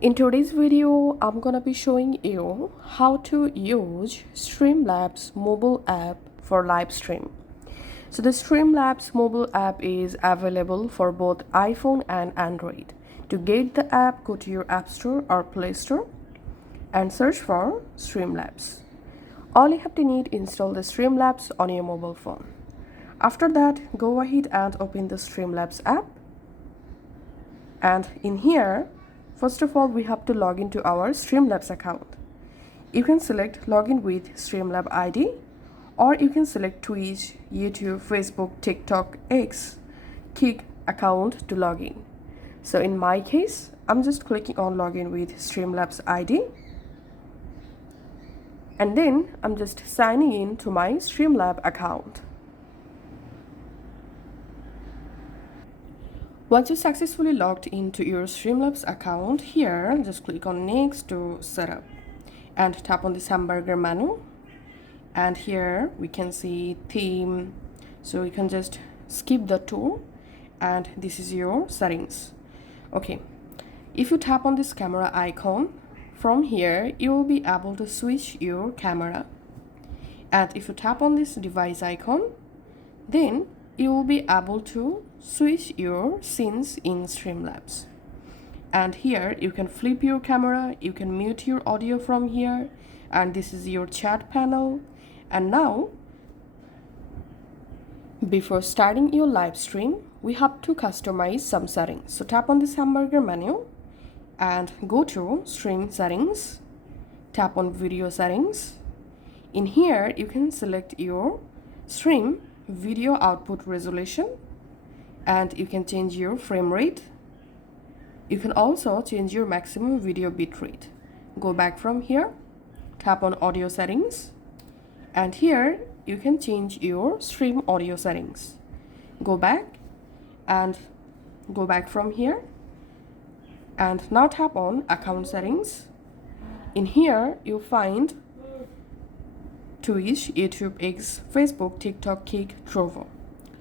In today's video, I'm gonna be showing you how to use Streamlabs mobile app for live stream. So the Streamlabs mobile app is available for both iPhone and Android. To get the app, go to your App Store or Play Store and search for Streamlabs. All you have to need install the Streamlabs on your mobile phone. After that, go ahead and open the Streamlabs app. And in here, first of all, we have to log into our Streamlabs account. You can select login with Streamlab ID, or you can select Twitch, YouTube, Facebook, TikTok, X, Kick account to log in. So in my case, I'm just clicking on login with Streamlabs ID. And then I'm just signing in to my Streamlab account. Once you successfully logged into your Streamlabs account, here just click on next to set up and tap on this hamburger menu, and here we can see theme, so you can just skip the tool, and this is your settings. Okay, if you tap on this camera icon, from here you will be able to switch your camera, and if you tap on this device icon, then you will be able to switch your scenes in Streamlabs. And here you can flip your camera, you can mute your audio from here, and this is your chat panel. And now, before starting your live stream, we have to customize some settings. So tap on this hamburger menu and go to stream settings, tap on video settings. In here you can select your stream video output resolution, and you can change your frame rate. You can also change your maximum video bitrate. Go back from here, tap on audio settings, and here you can change your stream audio settings. Go back and go back from here, and now tap on account settings. In here you'll find Twitch, YouTube, X, Facebook, TikTok, Kick, Trovo.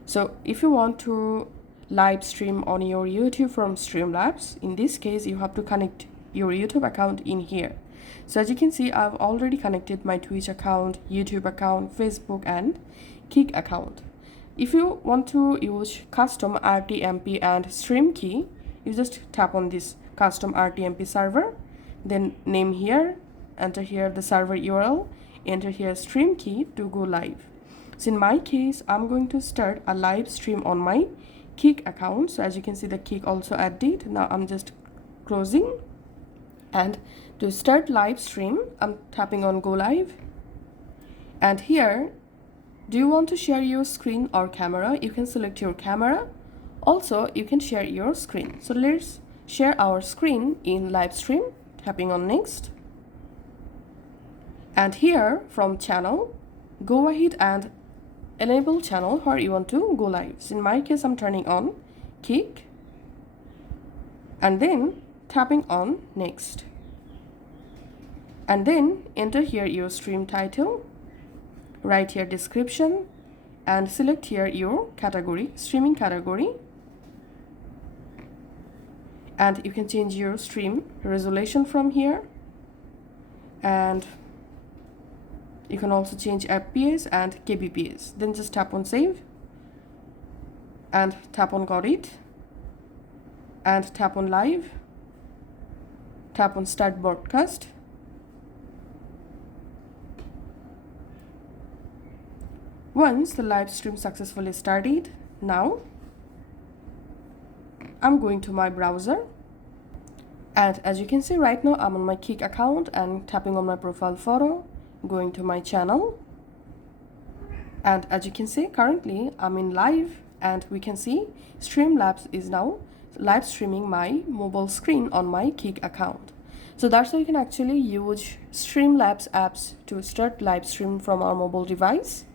So if you want to live stream on your YouTube from Streamlabs, in this case you have to connect your YouTube account in here. So as you can see, I've already connected my Twitch account, YouTube account, Facebook and Kick account. If you want to use custom RTMP and stream key, you just tap on this custom RTMP server, then name here, enter here the server URL, enter here stream key to go live. So in my case, I'm going to start a live stream on my Kick account. So as you can see, the Kick also added. Now I'm just closing, and to start live stream, I'm tapping on go live. And here, do you want to share your screen or camera? You can select your camera. Also, you can share your screen. So let's share our screen in live stream, tapping on next. And here from channel, go ahead and enable channel where you want to go live. So in my case, I'm turning on Kick, and then tapping on next. And then enter here your stream title, write here description, and select here your category, streaming category. And you can change your stream resolution from here, and you can also change FPS and kbps. Then just tap on save and tap on got it, and tap on live, tap on start broadcast. Once the live stream successfully started, now I'm going to my browser, and as you can see right now, I'm on my Kick account and tapping on my profile photo, going to my channel, and as you can see, currently I'm in live, and we can see Streamlabs is now live streaming my mobile screen on my Kick account. So that's how you can actually use Streamlabs apps to start live stream from our mobile device.